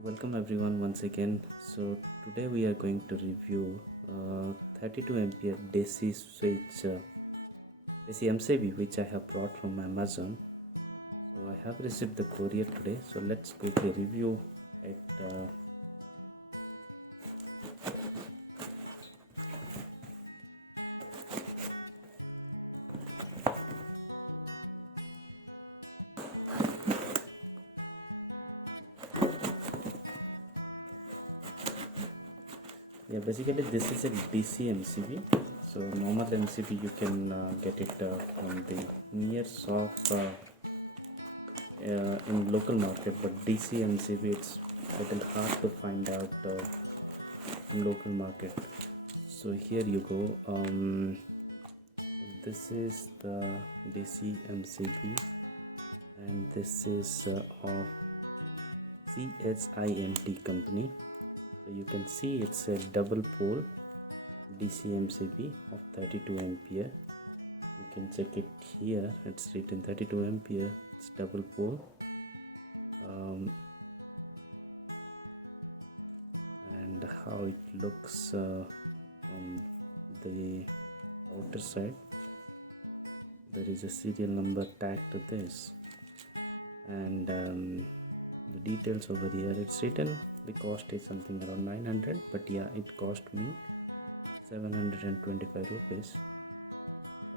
Welcome everyone once again. So today we are going to review 32 ampere DC switch DC MCB which I have brought from Amazon. So I have received the courier today. So let's quickly review it. Yeah, basically this is a DC MCB. So normal MCB you can get it from the near shop in local market, but DC MCB it's little hard to find out in local market. So here you go. This is the DC MCB and this is of CHINT company. So you can see it's a double pole DC MCB of 32 ampere. You can check it here, it's written 32 ampere, it's double pole. And how it looks from the outer side, there is a serial number tagged to this, and the details over here it's written the cost is something around 900, but yeah, it cost me 725 rupees.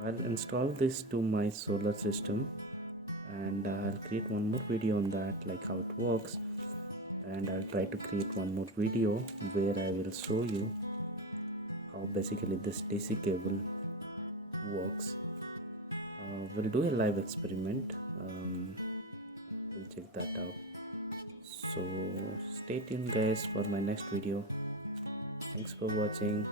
I'll install this to my solar system and I'll create one more video on that, like how it works, and I'll try to create one more video where I will show you how basically this DC cable works. We'll do a live experiment. We'll check that out. So stay tuned guys for my next video. Thanks for watching.